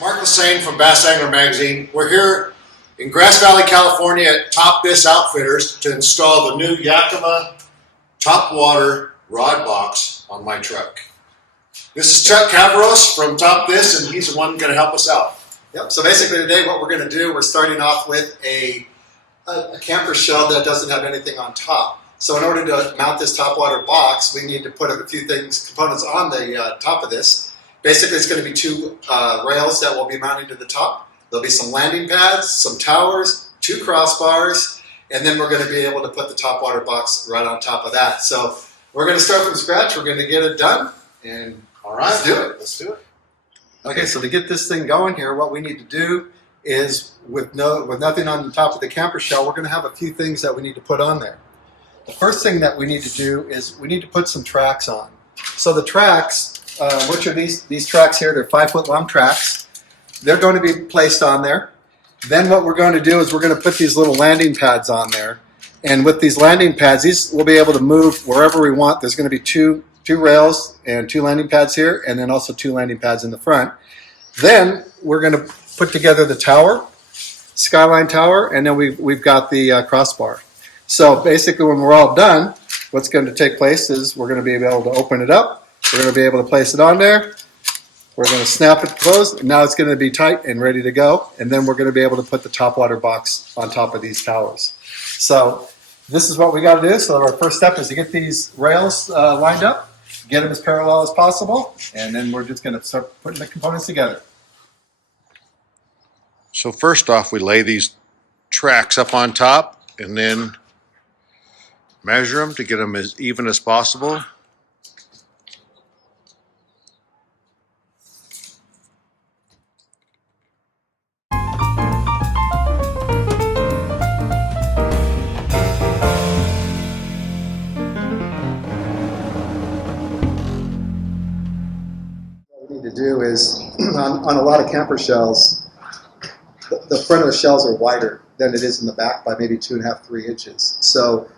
Mark Lassagne from Bass Angler Magazine. We're here in Grass Valley, California at Top This Outfitters to install the new Yakima top water rod box on my truck. This is Chuck Kavros from Top This, and he's the one going to help us out. Yep. So basically today what we're going to do, we're starting off with a camper shell that doesn't have anything on top. So in order to mount this top water box, we need to put a few components on the top of this. Basically, it's going to be two rails that will be mounted to the top. There'll be some landing pads, some towers, two crossbars, and then we're going to be able to put the top water box right on top of that. So we're going to start from scratch. We're going to get it done, and all right, let's do it. Let's do it. Okay, so to get this thing going here, what we need to do is, with nothing on the top of the camper shell, we're going to have a few things that we need to put on there. The first thing that we need to do is we need to put some tracks on. So the tracks, which are these tracks here, they're 5-foot long tracks. They're going to be placed on there. Then what we're going to do is we're going to put these little landing pads on there. And with these landing pads, these will be able to move wherever we want. There's going to be two rails and two landing pads here, and then also two landing pads in the front. Then we're going to put together the tower, skyline tower, and then we've got the crossbar. So basically when we're all done, what's going to take place is we're going to be able to open it up. We're going to be able to place it on there. We're going to snap it closed. Now it's going to be tight and ready to go. And then we're going to be able to put the top water box on top of these towers. So this is what we got to do. So our first step is to get these rails lined up, get them as parallel as possible, and then we're just going to start putting the components together. So first off, we lay these tracks up on top and then measure them to get them as even as possible. What we need to do is, on a lot of camper shells, the front of the shells are wider than it is in the back by maybe 2.5, 3 inches. So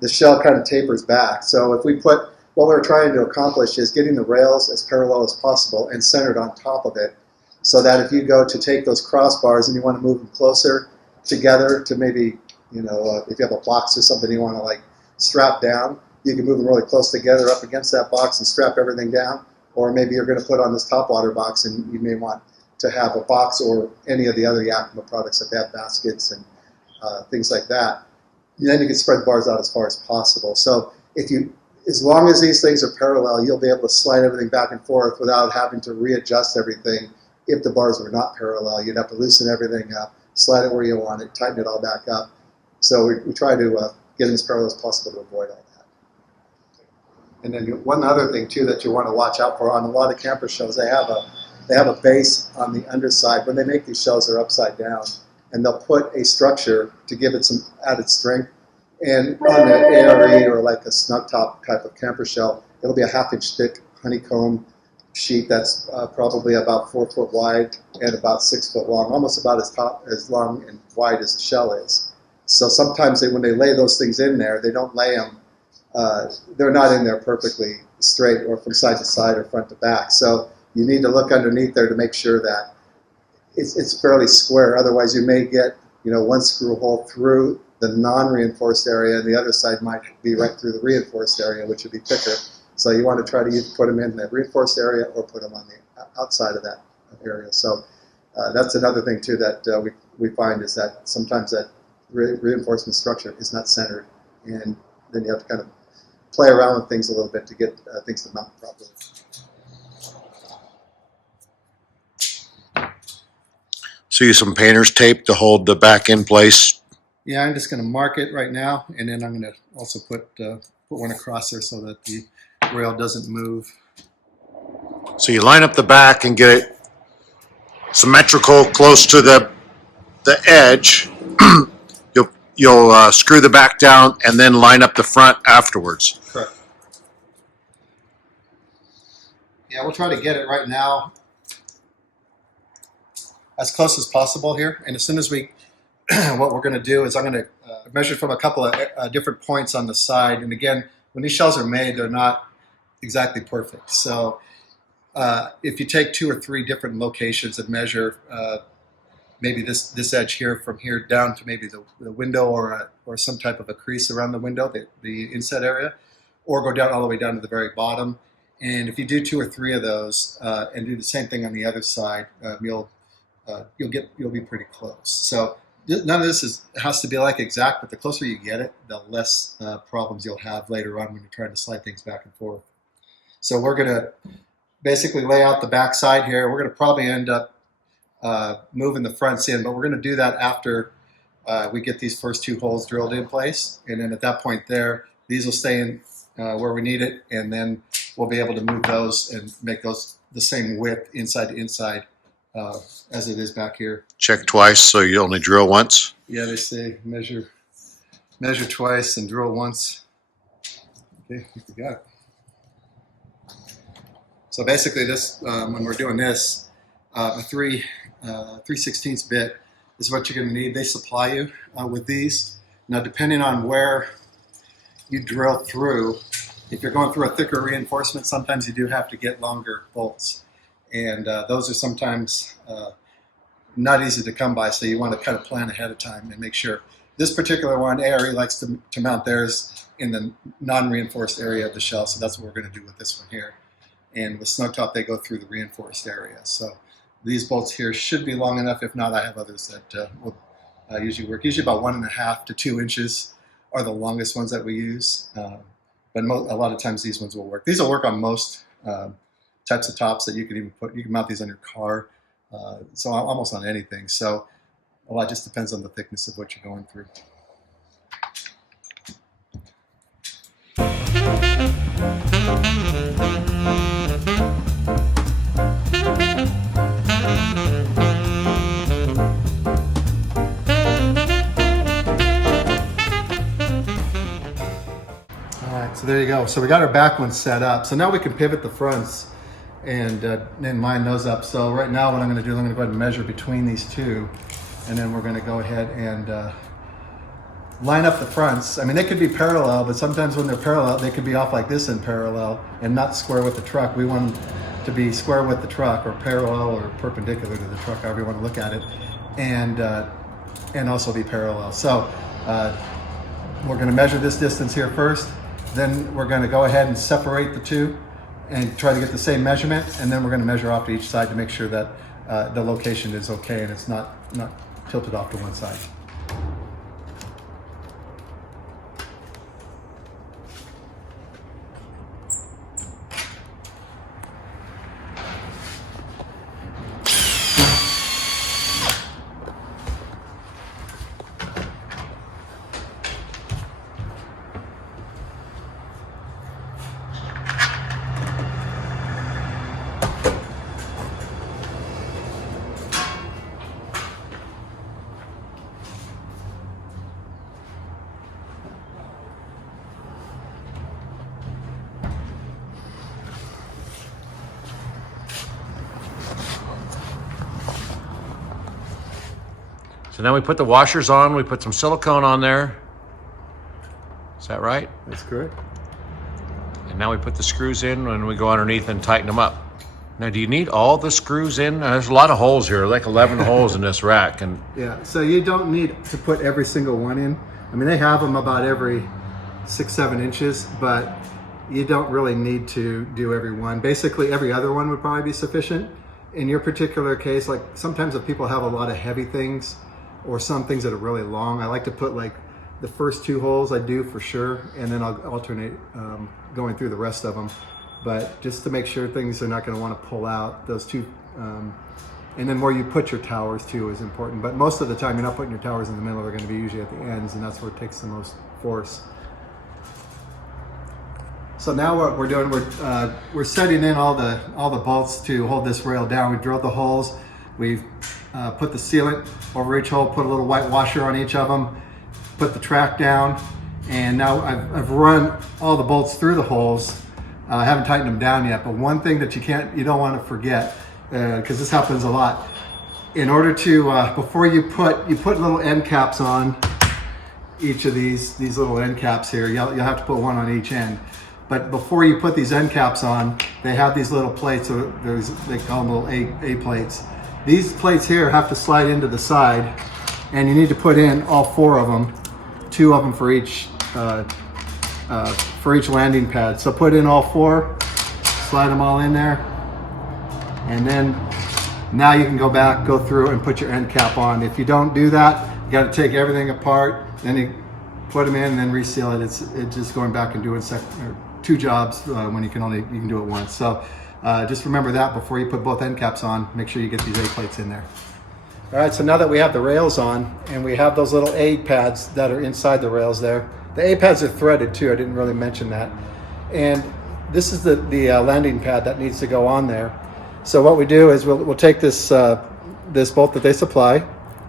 the shell kind of tapers back. So if we put, what we're trying to accomplish is getting the rails as parallel as possible and centered on top of it, so that if you go to take those crossbars and you want to move them closer together to maybe, if you have a box or something you want to like strap down, you can move them really close together up against that box and strap everything down. Or maybe you're going to put on this top water box and you may want to have a box or any of the other Yakima products that have baskets and things like that. And then you can spread the bars out as far as possible. So as long as these things are parallel, you'll be able to slide everything back and forth without having to readjust everything. If the bars were not parallel, you'd have to loosen everything up, slide it where you want it, tighten it all back up. So we try to get them as parallel as possible to avoid all that. And then one other thing too that you want to watch out for, on a lot of camper shells, they have a base on the underside. When they make these shells, they're upside down, and they'll put a structure to give it some added strength. And on an ARE or like a snug top type of camper shell, it'll be a 1/2 inch thick honeycomb sheet that's probably about 4 foot wide and about 6 foot long, almost about as long and wide as the shell is. So sometimes when they lay those things in there, they don't lay them, they're not in there perfectly straight or from side to side or front to back. So you need to look underneath there to make sure that it's fairly square. Otherwise you may get one screw hole through the non-reinforced area, and the other side might be right through the reinforced area, which would be thicker. So you want to try to either put them in the reinforced area or put them on the outside of that area. So that's another thing too that we find, is that sometimes that reinforcement structure is not centered, and then you have to kind of play around with things a little bit to get things to mount properly. So use some painter's tape to hold the back in place. Yeah, I'm just going to mark it right now, and then I'm going to also put one across there so that the rail doesn't move. So you line up the back and get it symmetrical close to the edge. You'll screw the back down and then line up the front afterwards. Correct. Yeah, we'll try to get it right now as close as possible here. And as soon as what we're going to do is I'm going to measure from a couple of different points on the side. And again, when these shells are made, they're not exactly perfect. So if you take 2 or 3 different locations and measure maybe this edge here from here down to maybe the window or some type of a crease around the window, the inset area, or go down all the way down to the very bottom. And if you do 2 or 3 of those and do the same thing on the other side, you'll be pretty close. So none of this has to be like exact, but the closer you get it, the less problems you'll have later on when you're trying to slide things back and forth. So we're going to basically lay out the back side here. We're going to probably end up moving the fronts in, but we're going to do that after we get these first 2 holes drilled in place. And then at that point there, these will stay in where we need it, and then we'll be able to move those and make those the same width inside to inside as it is back here. Check twice, so you only drill once. Yeah, they say measure twice and drill once. Okay, I think we got it. So basically this, when we're doing this, a 3/16 bit is what you're going to need. They supply you with these. Now, depending on where you drill through, if you're going through a thicker reinforcement, sometimes you do have to get longer bolts. And those are sometimes not easy to come by, so you want to kind of plan ahead of time and make sure. This particular one, ARE likes to mount theirs in the non-reinforced area of the shell, so that's what we're going to do with this one here. And with Snug Top, they go through the reinforced area. So these bolts here should be long enough. If not, I have others that will usually work. Usually about 1.5 to 2 inches are the longest ones that we use. But a lot of times these ones will work. These will work on most types of tops that you can even put. You can mount these on your car, so almost on anything. So a lot just depends on the thickness of what you're going through. So there you go. So we got our back one set up. So now we can pivot the fronts and then line those up. So right now what I'm going to do is I'm going to go ahead and measure between these 2, and then we're going to go ahead and line up the fronts. I mean, they could be parallel, but sometimes when they're parallel, they could be off like this in parallel and not square with the truck. We want them to be square with the truck, or parallel or perpendicular to the truck, however you want to look at it, and also be parallel. So we're going to measure this distance here first. Then we're going to go ahead and separate the 2 and try to get the same measurement, and then we're going to measure off to each side to make sure that the location is okay and it's not tilted off to one side. So now we put the washers on, we put some silicone on there. Is that right? That's correct. And now we put the screws in and we go underneath and tighten them up. Now, do you need all the screws in? There's a lot of holes here, like 11 holes in this rack. And yeah, so you don't need to put every single one in. I mean, they have them about every 6-7 inches, but you don't really need to do every one. Basically, every other one would probably be sufficient. In your particular case, like sometimes if people have a lot of heavy things or some things that are really long, I like to put like the first 2 holes I do for sure, and then I'll alternate going through the rest of them. But just to make sure things are not going to want to pull out, those 2, and then where you put your towers too is important. But most of the time you're not putting your towers in the middle, they're going to be usually at the ends, and that's where it takes the most force. So now what we're doing, we're setting in all the bolts to hold this rail down. We've drilled the holes, we've put the sealant over each hole, put a little white washer on each of them, put the track down, and now I've run all the bolts through the holes. I haven't tightened them down yet, but one thing that you don't want to forget, because this happens a lot, in order to before you put little end caps on each of these little end caps here. You'll have to put one on each end. But before you put these end caps on, they have these little plates. So they call them little A plates. These plates here have to slide into the side, and you need to put in all 4 of them, 2 of them for each landing pad. So put in all 4, slide them all in there, and then now you can go through and put your end cap on. If you don't do that, you got to take everything apart, then you put them in and then reseal it. It's just going back and doing 2 jobs when you can do it once. So just remember that before you put both end caps on, make sure you get these A plates in there. All right, so now that we have the rails on and we have those little A pads that are inside the rails there, the A pads are threaded too. I didn't really mention that. And this is the landing pad that needs to go on there. So what we do is we'll take this bolt that they supply.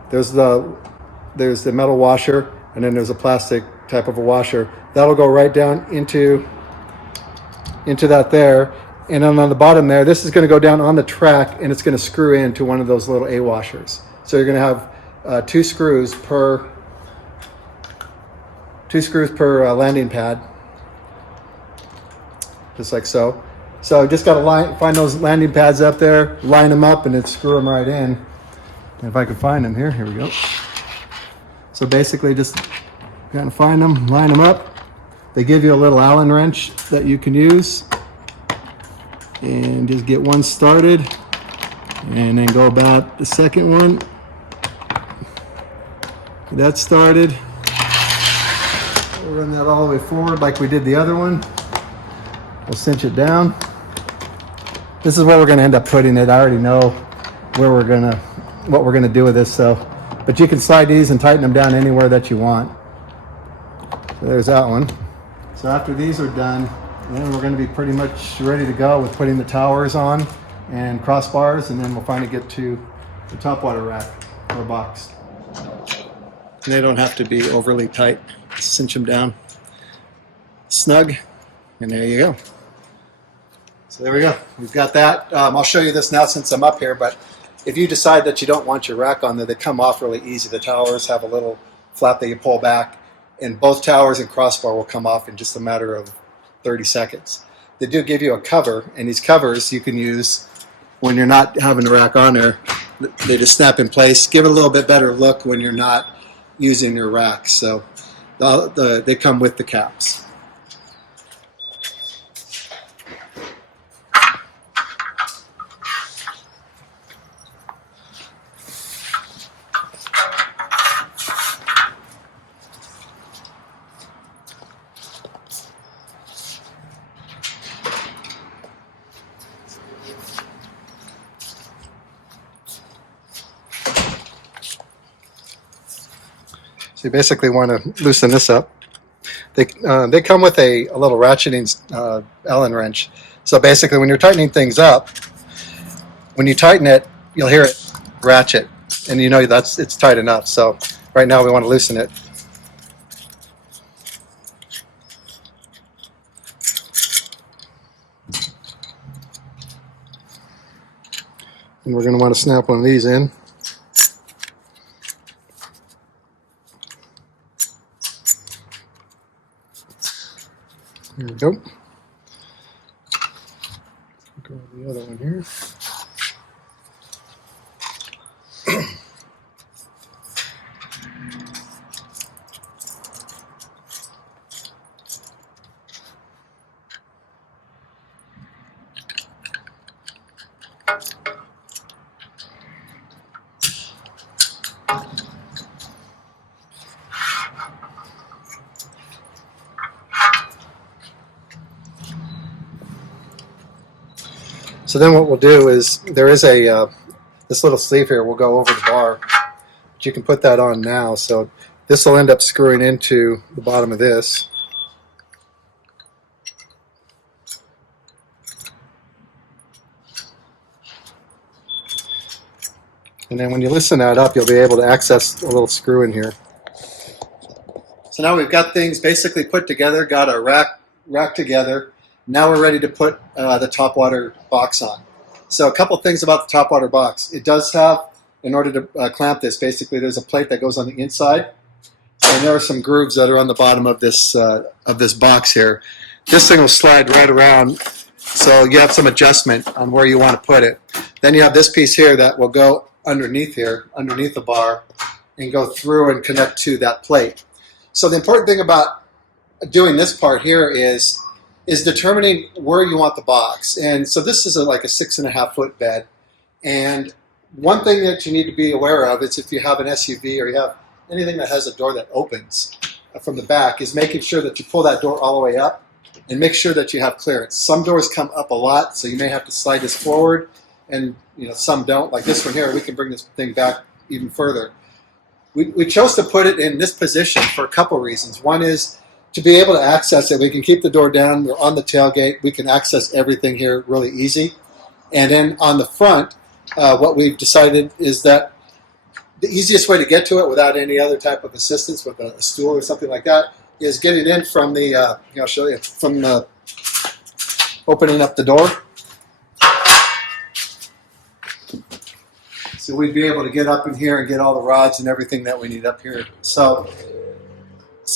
There's the metal washer, and then there's a plastic type of a washer. That'll go right down into that there. And then on the bottom there, this is going to go down on the track, and it's going to screw into one of those little A washers. So you're going to have 2 screws per landing pad, just like so. So just got to find those landing pads up there, line them up, and then screw them right in. And if I can find them here we go. So basically just got to find them, line them up. They give you a little Allen wrench that you can use. And just get one started, and then go about the second one. Get that started. We'll run that all the way forward like we did the other one. We'll cinch it down. This is where we're going to end up putting it. I already know what we're going to do with this. But you can slide these and tighten them down anywhere that you want. So there's that one. So after these are done, then we're going to be pretty much ready to go with putting the towers on and crossbars, and then we'll finally get to the top water rack or box. And they don't have to be overly tight. Just cinch them down snug, and there you go. So there we go. We've got that. I'll show you this now since I'm up here, but if you decide that you don't want your rack on there, they come off really easy. The towers have a little flap that you pull back, and both towers and crossbar will come off in just a matter of 30 seconds. They do give you a cover, and these covers you can use when you're not having the rack on there. They just snap in place, give it a little bit better look when you're not using your rack. So they come with the caps. So you basically want to loosen this up. They come with a little ratcheting Allen wrench. So basically when you're tightening things up, when you tighten it, you'll hear it ratchet, and you know it's tight enough. So right now we want to loosen it. And we're going to want to snap one of these in. There we go. Go to the other one here. So then what we'll do is there is this little sleeve here will go over the bar, but you can put that on now. So this will end up screwing into the bottom of this. And then when you loosen that up, you'll be able to access a little screw in here. So now we've got things basically put together, got our rack together. Now we're ready to put the top water box on. So a couple things about the top water box. It does have, in order to clamp this, basically there's a plate that goes on the inside. And there are some grooves that are on the bottom of this box here. this thing will slide right around, so you have some adjustment on where you want to put it. Then you have this piece here that will go underneath here, underneath the bar, and go through and connect to that plate. So the important thing about doing this part here is determining where you want the box. And so this is like a 6.5 foot bed. And one thing that you need to be aware of is if you have an SUV or you have anything that has a door that opens from the back, is making sure that you pull that door all the way up and make sure that you have clearance. Some doors come up a lot, so you may have to slide this forward, and some don't. Like this one here, we can bring this thing back even further. We chose to put it in this position for a couple reasons. One is to be able to access it. We can keep the door down. We're on the tailgate. We can access everything here really easy. And then on the front, what we've decided is that the easiest way to get to it without any other type of assistance with a stool or something like that is getting in from the, I'll show you, from the opening up the door. So we'd be able to get up in here and get all the rods and everything that we need up here. So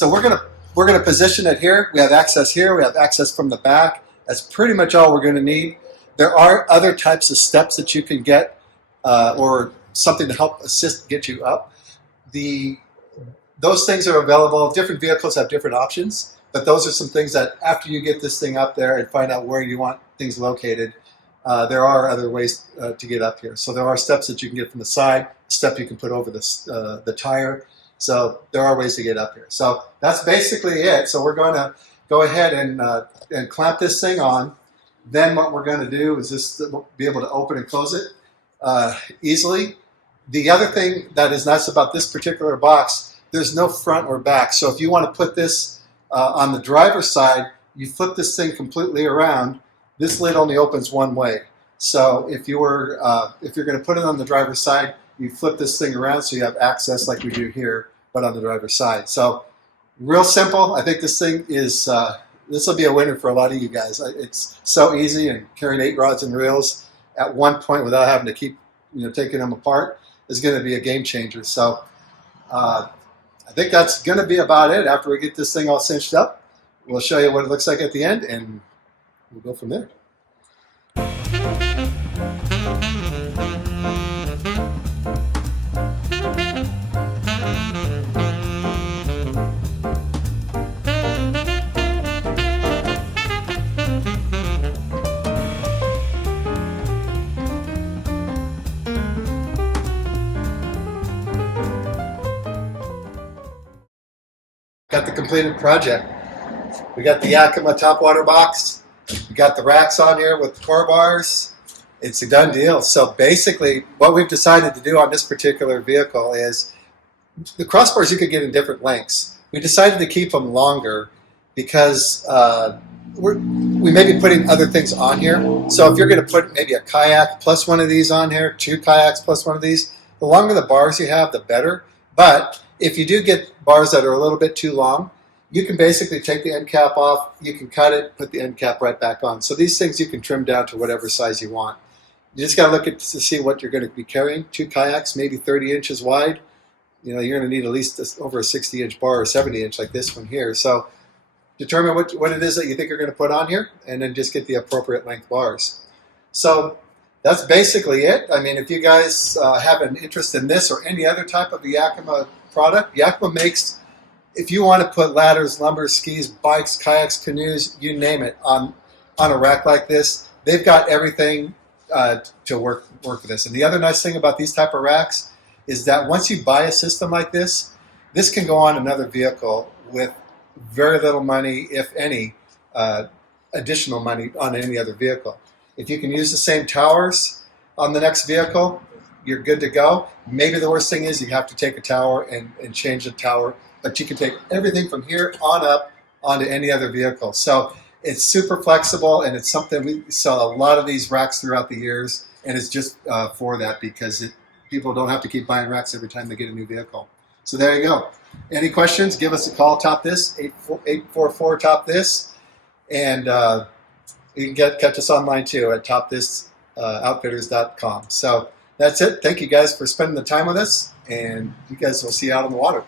we're gonna position it here. We have access here. We have access from the back. That's pretty much all we're gonna need. There are other types of steps that you can get, or something to help assist get you up. Those things are available. Different vehicles have different options, but those are some things that after you get this thing up there and find out where you want things located, there are other ways to get up here. So there are steps that you can get from the side, a step you can put over the tire. So there are ways to get up here. So that's basically it. So we're going to go ahead and clamp this thing on. Then what we're going to do is just be able to open and close it easily. The other thing that is nice about this particular box, there's no front or back. So if you want to put this on the driver's side, you flip this thing completely around. This lid only opens one way. So if you're going to put it on the driver's side, you flip this thing around so you have access like we do here, but on the driver's side. So real simple. I think this thing is, this will be a winner for a lot of you guys. It's so easy, and carrying 8 rods and reels at one point without having to keep taking them apart is going to be a game changer. So I think that's going to be about it. After we get this thing all cinched up, we'll show you what it looks like at the end, and we'll go from there. Got the completed project. We got the Yakima top water box. We got the racks on here with core bars. It's a done deal. So basically what we've decided to do on this particular vehicle is the crossbars you could get in different lengths. We decided to keep them longer because we may be putting other things on here. So if you're going to put maybe a kayak plus one of these on here, 2 kayaks plus one of these, the longer the bars you have, the better. But if you do get bars that are a little bit too long, you can basically take the end cap off, you can cut it, put the end cap right back on. So these things you can trim down to whatever size you want. You just got to look at to see what you're going to be carrying. 2 kayaks, maybe 30 inches wide. You're going to need at least over a 60-inch bar or 70-inch like this one here. So determine what it is that you think you're going to put on here, and then just get the appropriate length bars. So that's basically it. I mean, if you guys have an interest in this or any other type of Yakima product, Yakima makes, if you want to put ladders, lumber, skis, bikes, kayaks, canoes, you name it, on a rack like this, they've got everything to work with this. And the other nice thing about these type of racks is that once you buy a system like this can go on another vehicle with very little money, if any, additional money on any other vehicle. If you can use the same towers on the next vehicle, you're good to go. Maybe the worst thing is you have to take a tower and change the tower, but you can take everything from here on up onto any other vehicle. So it's super flexible, and it's something we sell a lot of these racks throughout the years, and it's just for that, because people don't have to keep buying racks every time they get a new vehicle. So there you go. Any questions, give us a call, Top This, 844 Top This, and you can catch us online too at topthisoutfitters.com. So that's it. Thank you guys for spending the time with us, and you guys will see you out on the water.